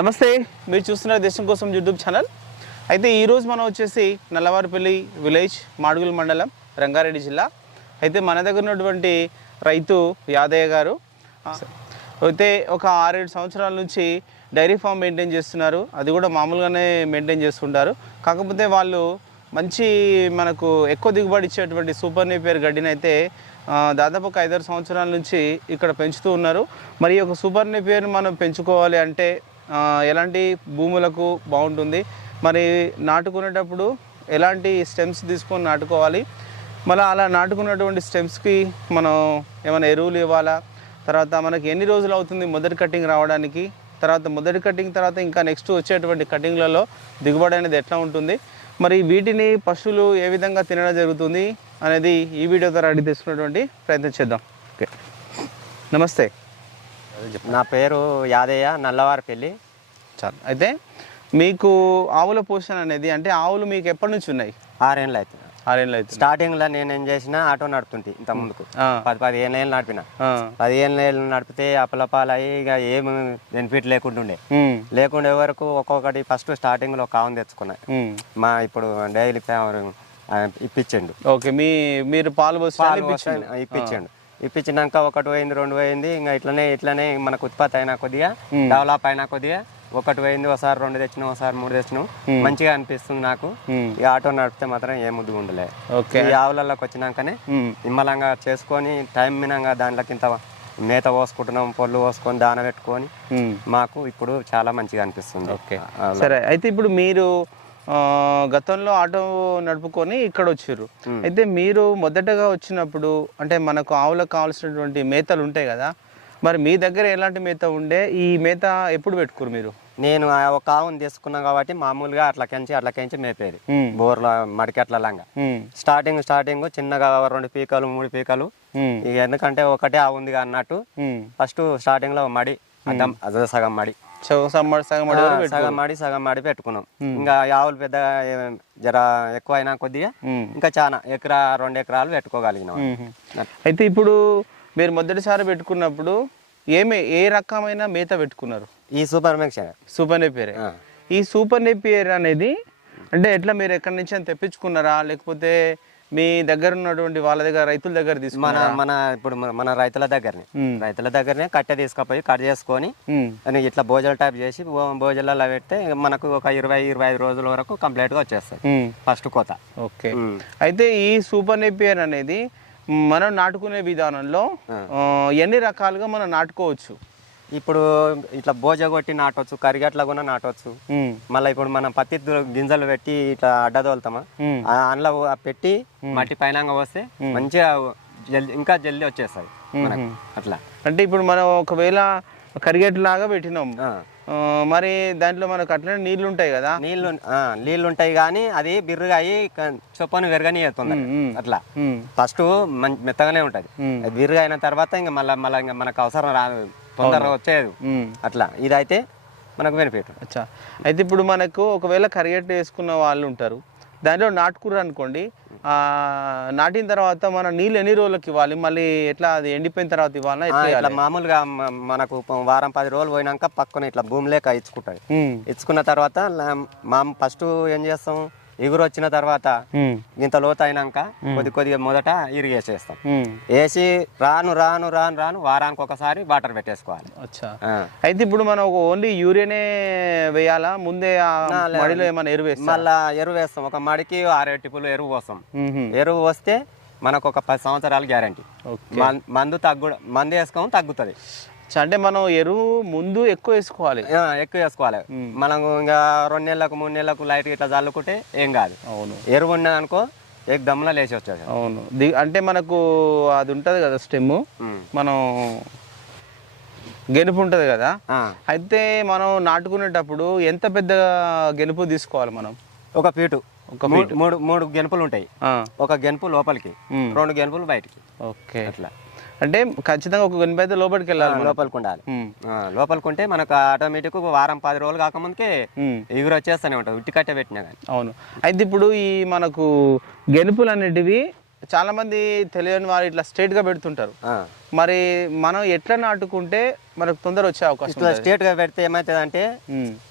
నమస్తే మీరు చూస్తున్న దేశం కోసం యూట్యూబ్ ఛానల్. అయితే ఈరోజు మనం వచ్చేసి నల్లవారిపల్లి విలేజ్ మాడుగుల మండలం రంగారెడ్డి జిల్లా. అయితే మన దగ్గర ఉన్నటువంటి రైతు యాదయ్య గారు అయితే ఒక ఆరేడు సంవత్సరాల నుంచి డైరీ ఫామ్ మెయింటైన్ చేస్తున్నారు. అది కూడా మామూలుగానే మెయింటైన్ చేస్తుంటారు. కాకపోతే వాళ్ళు మంచి మనకు ఎక్కువ దిగుబడి ఇచ్చేటువంటి సూపర్ నేపియర్ గడ్డిని అయితే దాదాపు ఒక ఐదారు సంవత్సరాల నుంచి ఇక్కడ పెంచుతూ ఉన్నారు. మరి ఈ యొక్క సూపర్ నేపియర్ మనం పెంచుకోవాలి అంటే ఎలాంటి భూములకు బాగుంటుంది? మరి నాటుకునేటప్పుడు ఎలాంటి స్టెమ్స్ తీసుకొని నాటుకోవాలి? మళ్ళీ అలా నాటుకున్నటువంటి స్టెమ్స్కి మనం ఏమైనా ఎరువులు ఇవ్వాలా? తర్వాత మనకి ఎన్ని రోజులు అవుతుంది మొదటి కటింగ్ రావడానికి? తర్వాత మొదటి కటింగ్ తర్వాత ఇంకా నెక్స్ట్ వచ్చేటువంటి కటింగ్లలో దిగుబడి అనేది ఎట్లా ఉంటుంది? మరి వీటిని పశువులు ఏ విధంగా తినడం జరుగుతుంది అనేది ఈ వీడియో ద్వారా అడిగి తీసుకున్నటువంటి ప్రయత్నం చేద్దాం. ఓకే. నమస్తే. నా పేరు యాదయ్య నల్లవారిపల్లి చాలు. అయితే మీకు ఆవుల పోషణ అనేది అంటే ఆవులు మీకు ఎప్పటి నుంచి ఉన్నాయి? ఆరేళ్ళు అవుతుంది ఆరేళ్ళు అవుతుంది స్టార్టింగ్లో నేను ఏం చేసిన ఆటో నడుపుతుంటే ఇంత ముందుకు. పది పదిహేను ఏళ్ళు నడిపిన. పదిహేను ఏళ్ళు నడిపితే అప్పలపాలు అయ్యి ఇక ఏం బెనిఫిట్ లేకుంటుండే లేకుండే వరకు ఒక్కొక్కటి ఫస్ట్ స్టార్టింగ్లో కావం తెచ్చుకున్నా. ఉమ్. మా ఇప్పుడు డైలీ ఇప్పించండు. ఓకే. మీ మీరు పాలు పోసి ఇప్పించండు? ఇప్పించినాక ఒకటి పోయింది రెండు పోయింది ఇంకా ఇట్లనే ఇట్లనే మనకు ఉత్పత్తి అయినా కొద్దిగా డెవలప్ అయినా కొద్దిగా ఒకటి పోయింది ఒకసారి రెండు తెచ్చినాం ఒకసారి మూడు తెచ్చినాం. మంచిగా అనిపిస్తుంది నాకు. ఈ ఆటో నడిపితే మాత్రం ఏ ముద్దు ఉండలే. ఈ ఆవులలోకి వచ్చినాకనే నిమ్మలంగా చేసుకొని టైం మినంగా దాంట్లోకి ఇంత మేత పోసుకుంటున్నాం పొల్లు పోసుకొని దాన పెట్టుకొని. మాకు ఇప్పుడు చాలా మంచిగా అనిపిస్తుంది. సరే అయితే ఇప్పుడు మీరు గతంలో ఆటో నడుపుకొని ఇక్కడ వచ్చారు అయితే మీరు మొదటగా వచ్చినప్పుడు అంటే మనకు ఆవులకు కావాల్సినటువంటి మేతలు ఉంటాయి కదా మరి మీ దగ్గర ఎలాంటి మేత ఉండే? ఈ మేత ఎప్పుడు పెట్టుకోరు మీరు? నేను ఒక ఆవును తీసుకున్నాం కాబట్టి మామూలుగా అట్లా కెంచి అట్లా కెంచి మేపేది. బోర్ల మడికెట్లలాగా స్టార్టింగ్ స్టార్టింగ్ చిన్నగా రెండు పీకలు మూడు పీకలు. ఎందుకంటే ఒకటే ఆవు ఉంది అన్నట్టు. ఫస్ట్ స్టార్టింగ్లో మడి అద్దం అదే సగం మడి. సగం సగం సగం వరకు పెట్టు- సగం మడి సగం మడి పెట్టుకున్నాం. ఇంకా ఆవులు పెద్ద జర ఎక్కువ అయినా కొద్దిగా ఇంకా చాలా ఎకరా రెండు ఎకరాలు పెట్టుకోగలిగినాం. అయితే ఇప్పుడు మీరు మొదటిసారి పెట్టుకున్నప్పుడు ఏమి ఏ రకమైన మేత పెట్టుకున్నారు? ఈ సూపర్ మిక్స్ సూపర్ నేపియర్. ఈ సూపర్ నేపియర్ అనేది అంటే ఎట్లా మీరు ఎక్కడి నుంచి అని తెప్పించుకున్నారా? లేకపోతే మీ దగ్గర ఉన్నటువంటి వాళ్ళ దగ్గర రైతుల దగ్గర మన తీసుకున్నారా? మన ఇప్పుడు మన- మన రైతుల దగ్గరనే. రైతుల దగ్గరనే కట్టె తీసుకుపోయి కట్ చేసుకొని ఇట్లా భోజన టైప్ చేసి భో- భోజనాల్లో పెడితే మనకు ఒక ఇరవై ఇరవై ఐదు రోజుల వరకు కంప్లీట్గా వచ్చేస్తుంది. ఉమ్, ఫస్ట్ కోత. ఓకే. అయితే ఈ సూపర్ నేపియర్ అనేది మనం నాటుకునే విధానంలో ఎన్ని రకాలుగా మనం నాటుకోవచ్చు? ఇప్పుడు ఇట్లా బోజ కొట్టి నాటవచ్చు కరిగట్ల కూడా నాటవచ్చు మళ్ళీ ఇప్పుడు మనం పత్తి గింజలు పెట్టి ఇట్లా అడ్డ తోలుతామా? ఉమ్, ఆ అందులో పెట్టి మట్టి పైన వస్తే మంచిగా జల్దీ ఇంకా జల్దీ వచ్చేస్తుంది మనకు. అట్లా. అంటే ఇప్పుడు మనం ఒకవేళ కరిగేట్లాగా పెట్టినాం. మరి దాంట్లో మనకు అట్లనే నీళ్ళు ఉంటాయి కదా నీళ్ళు ఆ, నీళ్ళు ఉంటాయి కానీ అది బిర్రుగా అయ్యి చొప్పను ఉమ్. అట్లా. ఫస్ట్ మంచి మెత్తగానే ఉంటుంది. బిర్రుగా అయిన తర్వాత ఇంకా మళ్ళీ మళ్ళీ ఇంకా మనకు అవసరం రాదు. తొందరగా వచ్చేది. అట్లా. ఇదైతే మనకు బెనిఫిట్ అచ్చా. అయితే ఇప్పుడు మనకు ఒకవేళ కరిగెట్టు వేసుకున్న వాళ్ళు ఉంటారు. దాంట్లో నాటుకుర్రు అనుకోండి. ఆ, నాటిన తర్వాత మన నీళ్ళు ఎన్ని రోజులకి ఇవ్వాలి? మళ్ళీ ఎట్లా అది ఎండిపోయిన తర్వాత ఇవ్వాలా ఇట్లా? మామూలుగా మనకు వారం పది రోజులు పోయినాక పక్కన ఇట్లా భూమి లేక ఇచ్చుకుంటుంది ఉమ్, ఇచ్చుకున్న తర్వాత మా ఫస్ట్ ఏం చేస్తాం? ఎగురు వచ్చిన తర్వాత ఇంత లోతు అయినాక కొద్ది కొద్దిగా మొదట ఇరిగేసేస్తాం. వేసి రాను రాను రాను రాను వారానికి ఒకసారి వాటర్ పెట్టేసుకోవాలి. అయితే ఇప్పుడు మనం ఓన్లీ యూరియానే వేయాలా? ముందే మడిలో ఏమైనా ఎరువు వేస్తా మళ్ళా ఎరువు వేస్తాం. ఒక మడికి ఆరేడు టిప్పులు ఎరువు పోస్తాం. ఎరువు వస్తే మనకు ఒక పది సంవత్సరాలు గ్యారంటీ. మందు తగ్గు మందు వేసుకోము తగ్గుతుంది. అంటే మనం ఎరువు ముందు ఎక్కువ వేసుకోవాలి. ఎక్కువ వేసుకోవాలి. మనం ఇంకా రెండు నెలలకు మూడు నెలలకు లైట్ ఇట్లా చల్లుకుంటే ఏం కాదు. అవును. ఎరువు ఉన్నది అనుకో ఏక దమ్ములో లేచి వచ్చేది అవును. అంటే మనకు అది ఉంటుంది కదా స్టెమ్. మనం గెలుపు ఉంటుంది కదా. అయితే మనం నాటుకునేటప్పుడు ఎంత పెద్ద గెలుపు తీసుకోవాలి మనం? ఒక ఫీటు ఒక మూడు మూడు మూడు గెనుపులు ఉంటాయి ఒక గెనుపు లోపలికి. రెండు గెనుపులు బయటికి. ఓకే. అట్లా. అంటే ఖచ్చితంగా ఒక అయితే లోపలికి వెళ్ళాలి. లోపలికి ఉండాలి లోపలికి ఉంటే మనకు ఆటోమేటిక్ వారం పది రోజులు కాకముందుకే ఎగురు వచ్చేస్తూనే ఉంటుంది ఉట్టి కట్టే పెట్టినా కానీ అవును. అయితే ఇప్పుడు ఈ మనకు గెలుపులు అనేటివి చాలా మంది తెలియని వారు ఇట్లా స్ట్రైట్గా పెడుతుంటారు. మరి మనం ఎట్లా నాటుకుంటే మనకు తొందర వచ్చే అవకాశం ఇట్లా ఉంటుంది? స్ట్రేట్గా పెడితే ఏమవుతుంది అంటే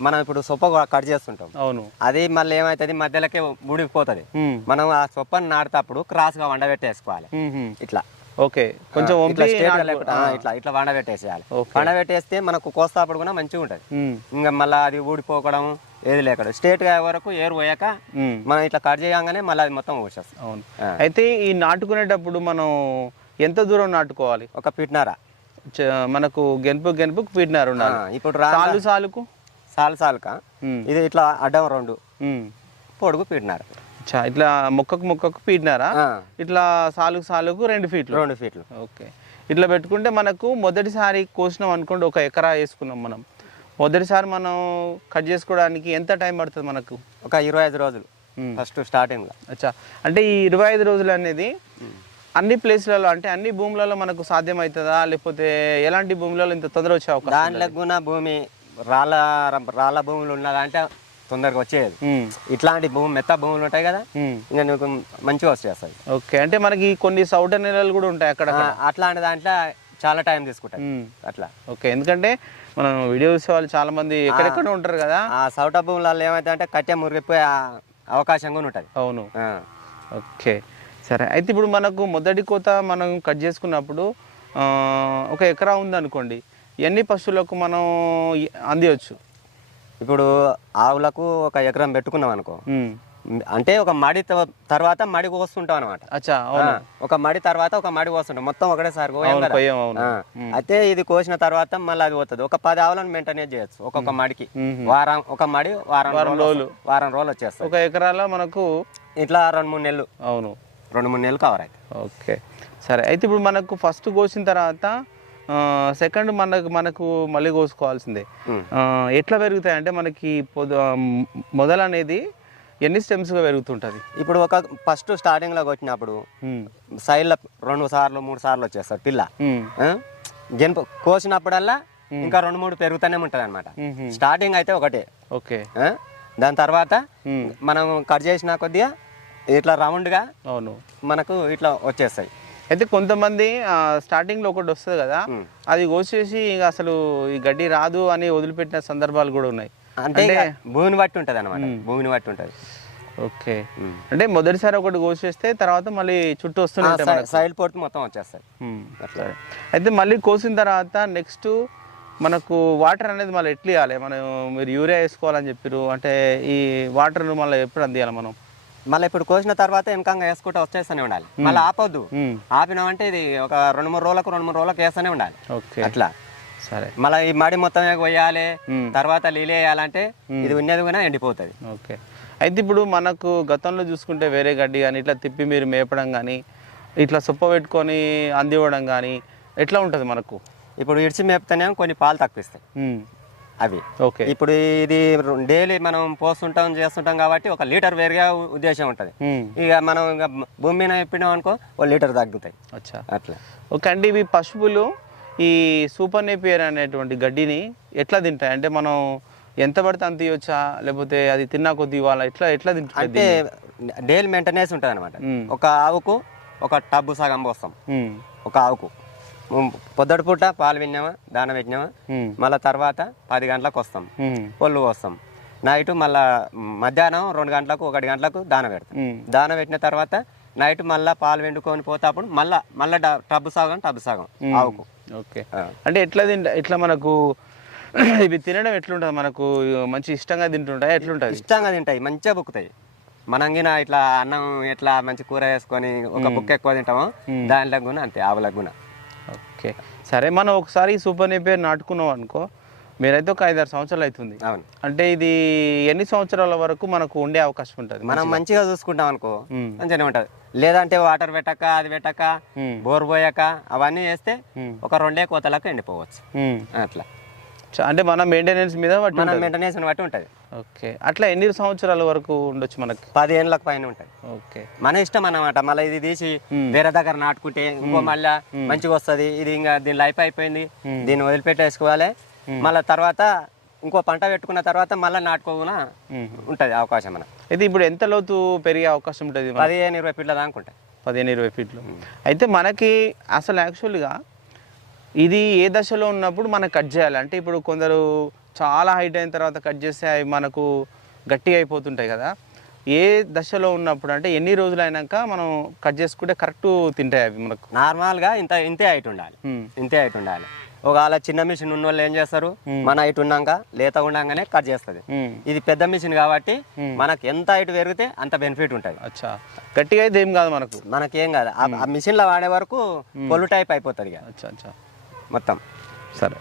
మనం ఇప్పుడు సొప్ప కట్ చేస్తుంటాం. అవును. అది మళ్ళీ ఏమవుతుంది మధ్యలోకి ఊడిపోతుంది. ఉమ్, మనం ఆ సొప్పని నాటుతప్పుడు క్రాస్గా వండబెట్టేసుకోవాలి. ఇట్లా. ఓకే. కొంచెం ఇట్లా వంపి straight గా నాటు- లేకుండా, ఆ, ఇట్లా ఇట్లా వండబెట్టేసేయాలి. వండబెట్టేస్తే మనకు కోస్తాప్పుడు కూడా మంచిగా ఉంటుంది. ఉమ్, ఇంకా మళ్ళీ అది ఊడిపోకడం ఏది లేకుండా. స్ట్రేట్గా వరకు ఏరు పోయాక ఉమ్, మనం ఇట్లా కట్ చేయగానే మళ్ళీ అది మొత్తం ఊసేస్తాం అవును. ఆ. అయితే ఈ నాటుకునేటప్పుడు మనం ఎంత దూరం నాటుకోవాలి? ఒక పిట్నారా చ- మనకు గెనుపు గెనుపుకు పీటినారు ఉండాలి. ఇప్పుడు రా సాలు సాలుకు? సాల్ సాల్క? ఉమ్, ఇది ఇట్లా అడ్డం రెండు. ఉమ్. పొడుగు పిట్నారు చా ఇట్లా మొక్కకు మొక్కకు పీటినారా ఆ, ఇట్లా సాలుకు సాలుకు రెండు ఫీట్లు. రెండు ఫీట్లు. ఓకే. ఇట్లా పెట్టుకుంటే మనకు మొదటిసారి కోసినాం అనుకోండి ఒక ఎకరా వేసుకున్నాం మనం. మొదటిసారి మనం కట్ చేసుకోవడానికి ఎంత టైం పడుతుంది మనకు? ఒక ఇరవై ఐదు రోజులు. ఫస్ట్ స్టార్టింగ్లో. అచ్చా. అంటే ఈ ఇరవై ఐదు రోజులు అనేది అన్ని ప్లేస్లలో అంటే అన్ని భూములలో మనకు సాధ్యమవుతుందా? లేకపోతే ఎలాంటి భూములలో ఇంత తొందర వచ్చే అవకాశం దానిలో భూమి రాళ్ళ రాళ్ళ భూములు ఉన్నదంటే తొందరగా వచ్చేది. ఇట్లాంటి భూమి మెత్త భూములు ఉంటాయి కదా. ఇంకా నీకు మంచిగా వచ్చేస్తాయి ఓకే అంటే మనకి కొన్ని సౌట నెలలు కూడా ఉంటాయి అక్కడ అట్లాంటి దాంట్లో చాలా టైం తీసుకుంటాయి. అట్లా. ఓకే ఎందుకంటే మనం వీడియో చూసే వాళ్ళు చాలా మంది ఎక్కడెక్కడ ఉంటారు కదా. ఆ సౌట భూములలో ఏమైతే అంటే కట్టె మురిగిపోయే అవకాశం కూడా ఉంటుంది. అవును. ఓకే సరే. అయితే ఇప్పుడు మనకు మొదటి కోత మనం కట్ చేసుకున్నప్పుడు ఒక ఎకరా ఉందనుకోండి ఎన్ని పశువులకు మనం అందియొచ్చు? ఇప్పుడు ఆవులకు ఒక ఎకరం పెట్టుకున్నాం అనుకో. అంటే ఒక మడి తర్వాత మడి కోస్తుంటాం అనమాట ఒక మడి తర్వాత ఒక మడి కోస్తుంటాం. మొత్తం ఒకటేసారి. అయితే ఇది కోసిన తర్వాత మళ్ళీ అది పోతుంది. ఒక పది ఆవులను మెయింటైన్ చేయొచ్చు ఒక్కొక్క మడికి. వారం ఒక మడి వారం వారం రోజులు. వారం రోజులు వచ్చేస్తాయి ఒక ఎకరాలో మనకు ఇట్లా రెండు మూడు నెలలు. అవును. రెండు మూడు నెలలు కవర్ అవుతాయి ఓకే. సరే అయితే ఇప్పుడు మనకు ఫస్ట్ కోసిన తర్వాత సెకండ్ మనకు మనకు మళ్ళీ కోసుకోవాల్సిందే. ఎట్లా పెరుగుతాయి అంటే మనకి మొదలు అనేది ఎన్ని స్టెమ్స్గా పెరుగుతుంటుంది? ఇప్పుడు ఒక ఫస్ట్ స్టార్టింగ్లో కొట్టినప్పుడు ఉమ్, సైడ్లో రెండు సార్లు మూడు సార్లు వచ్చేస్తారు పిల్ల? గెనుపు కోసినప్పుడల్లా ఇంకా రెండు మూడు పెరుగుతూనే ఉంటుంది అనమాట. స్టార్టింగ్ అయితే ఒకటే. ఓకే? దాని తర్వాత మనం కట్ చేసిన కొద్దిగా ఇట్లా రౌండ్గా అవును. మనకు ఇట్లా వచ్చేస్తాయి. అయితే కొంతమంది స్టార్టింగ్లో ఒకటి వస్తుంది కదా. అది కోసేసి ఇక అసలు ఈ గడ్డి రాదు అని వదిలిపెట్టిన సందర్భాలు కూడా ఉన్నాయి. అంటే భూమిని బట్టి ఉంటుంది అనమాట భూమిని బట్టి ఉంటుంది. ఓకే. అంటే మొదటిసారి ఒకటి కోసేస్తే తర్వాత మళ్ళీ చుట్టూ మనకు. సైడ్ పోర్ట్ మొత్తం వచ్చేస్తాయి. అయితే మళ్ళీ కోసిన తర్వాత నెక్స్ట్ మనకు వాటర్ అనేది మళ్ళీ ఎట్లా ఇవ్వాలి మనం మీరు యూరియా వేసుకోవాలని చెప్పారు అంటే ఈ వాటర్ను మళ్ళీ ఎప్పుడు అందియాలి మనం? మళ్ళీ ఇప్పుడు కోసిన తర్వాత వెనకంగా వేసుకుంటూ వచ్చేస్తూనే ఉండాలి. మళ్ళీ ఆపొద్దు. ఆపినామంటే ఇది ఒక రెండు మూడు రోజులకు రెండు మూడు రోజులకు వేస్తూనే ఉండాలి. ఓకే. అట్లా. సరే. మళ్ళీ ఈ మడి మొత్తం ఉమ్, తర్వాత లీలు వేయాలంటే ఇది ఉన్నది కూడా ఎండిపోతుంది. ఓకే. అయితే ఇప్పుడు మనకు గతంలో చూసుకుంటే వేరే గడ్డి కానీ ఇట్లా తిప్పి మీరు మేపడం కానీ ఇట్లా సొప్ప పెట్టుకొని అందివ్వడం కానీ ఎట్లా ఉంటుంది మనకు? ఇప్పుడు ఇడిచి మేపుతేనే కొన్ని పాలు తక్కువిస్తాయి. ఉమ్, అవి. ఓకే. ఇప్పుడు ఇది డైలీ మనం పోస్తుంటాం చేస్తుంటాం కాబట్టి ఒక లీటర్ వేరుగా ఉద్దేశం ఉంటుంది. ఇక మనం ఇక భూమి మీద అనుకో ఒక లీటర్ తగ్గుతాయి. అట్లా. ఓకే అండి ఇవి పశువులు ఈ సూపర్ నేపియర్ అనేటువంటి గడ్డిని ఎట్లా తింటాయి? అంటే మనం ఎంత పడితే అంత ఇవ్వచ్చా లేకపోతే అది తిన్నా కొద్ది ఇవ్వాలా? ఎట్లా ఎట్లా తింటాయి అంటే డైలీ మెయింటెనెన్స్ ఉంటుంది అనమాట. ఒక ఆవుకు ఒక టబ్బు సగం పోస్తాం. ఒక ఆవుకు. పొద్దుటి పూట పాలు విన్నామా దాన పెట్టినామా? మళ్ళీ తర్వాత పది గంటలకు వస్తాం. పొల్లు వస్తాం నైట్ మళ్ళా మధ్యాహ్నం రెండు గంటలకు ఒకటి గంటలకు దాన పెడతాం. దాన పెట్టిన తర్వాత నైట్ మళ్ళా పాలు వెండుకొని పోతాప్పుడు మళ్ళా మళ్ళా టబ్బు సగం టబ్బు సగం ఆవుకు. ఓకే. అంటే ఎట్లా తింటా ఇట్లా మనకు ఇవి తినడం ఎట్లుంటుంది? మనకు మంచి ఇష్టంగా తింటుంటాయి? ఎట్లుంటుంది? ఇష్టంగా తింటాయి మంచిగా బుక్కుతాయి. మనం గిన ఇట్లా అన్నం ఎట్లా మంచి కూర వేసుకొని ఒక బుక్ ఎక్కువ తింటామో దానిలో కూడా అంతే ఆవులకు కూడా ఓకే. సరే మనం ఒకసారి సూపర్ నేపియర్ నాటుకున్నాం అనుకో మీరైతే ఒక ఐదారు సంవత్సరాలు అవుతుంది. అవును. అంటే ఇది ఎన్ని సంవత్సరాల వరకు మనకు ఉండే అవకాశం ఉంటుంది? మనం మంచిగా? చూసుకుంటాం అనుకో మంచిగానే ఉంటుంది. లేదంటే వాటర్ పెట్టక అది పెట్టక బోర్ పోయాక అవన్నీ ఉమ్, ఒక రెండే కోతలకు ఎండిపోవచ్చు. అట్లా. అంటే మన మెయింటెనెన్స్ మీద మన. మెయింటెనెన్స్ బట్టి ఉంటుంది. ఓకే. అట్లా ఎన్ని సంవత్సరాల వరకు ఉండొచ్చు మనకి? పది ఏళ్ళకి పైన ఉంటుంది. ఓకే. మన ఇష్టం అన్నమాట. మళ్ళీ ఇది తీసి. వేరే దగ్గర నాటుకుంటే ఇంకో మళ్ళా మంచిగా వస్తుంది. ఇది ఇంకా దీని లైఫ్ అయిపోయింది. దీన్ని వదిలిపెట్టేసుకోవాలి. మళ్ళీ తర్వాత ఇంకో పంట పెట్టుకున్న తర్వాత మళ్ళీ నాటుకోకుండా. ఉంటుంది అవకాశం మనకు అయితే ఇప్పుడు ఎంత లోతు పెరిగే అవకాశం ఉంటుంది? పదిహేను ఇరవై పిల్ల దాకా ఉంటాయి పదిహేను ఇరవై ఫీట్లు. అయితే మనకి అసలు యాక్చువల్గా ఇది ఏ దశలో ఉన్నప్పుడు మనం కట్ చేయాలి? అంటే ఇప్పుడు కొందరు చాలా హైట్ అయిన తర్వాత కట్ చేస్తే అవి మనకు గట్టిగా అయిపోతుంటాయి కదా. ఏ దశలో ఉన్నప్పుడు అంటే ఎన్ని రోజులు అయినాక మనం కట్ చేసుకుంటే కరెక్ట్ తింటాయి అవి మనకు? నార్మల్గా ఇంత ఇంతే హైట్ ఉండాలి. ఇంతే హైట్ ఉండాలి. ఒకవేళ చిన్న మిషన్ ఉన్న వాళ్ళు ఏం చేస్తారు? మన హైట్ ఉన్నాక లేత ఉండగానే కట్ చేస్తుంది. ఇది పెద్ద మిషన్ కాబట్టి మనకు ఎంత హైట్ పెరిగితే అంత బెనిఫిట్ ఉంటుంది. అచ్చా. గట్టిగా అయితే ఏం కాదు మనకు. మనకేం కాదు. ఆ- మిషన్లో వాడే వరకు పొల్లు టైప్ అయిపోతుంది ఇక. అచ్చా అచ్చా. మొత్తం. సరే.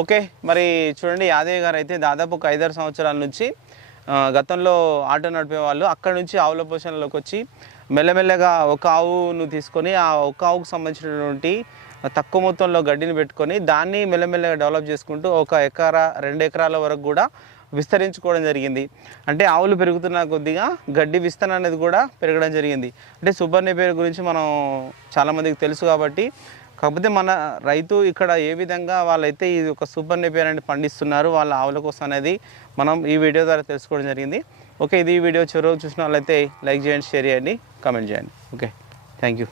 ఓకే మరి చూడండి యాదయ్య గారు అయితే దాదాపు ఒక ఐదారు సంవత్సరాల నుంచి గతంలో ఆటో నడిపే వాళ్ళు అక్కడ నుంచి ఆవుల పోషణలోకి వచ్చి మెల్లమెల్లగా ఒక ఆవును తీసుకొని ఆ ఒక ఆవుకు సంబంధించినటువంటి తక్కువ మొత్తంలో గడ్డిని పెట్టుకొని దాన్ని మెల్లమెల్లగా డెవలప్ చేసుకుంటూ ఒక ఎకరా రెండు ఎకరాల వరకు కూడా విస్తరించుకోవడం జరిగింది. అంటే ఆవులు పెరుగుతున్న కొద్దిగా గడ్డి విస్తరణ అనేది కూడా పెరగడం జరిగింది. అంటే సుబ్బర్ణ పేరు గురించి మనం చాలామందికి తెలుసు కాబట్టి కాకపోతే మన రైతు ఇక్కడ ఏ విధంగా వాళ్ళైతే ఇది ఒక సూపర్ నేపియర్ అనేది పండిస్తున్నారు వాళ్ళ ఆవుల కోసం అనేది మనం ఈ వీడియో ద్వారా తెలుసుకోవడం జరిగింది. ఓకే ఇది ఈ వీడియో చివరి చూసిన వాళ్ళైతే లైక్ చేయండి షేర్ చేయండి కామెంట్ చేయండి. Okay thank you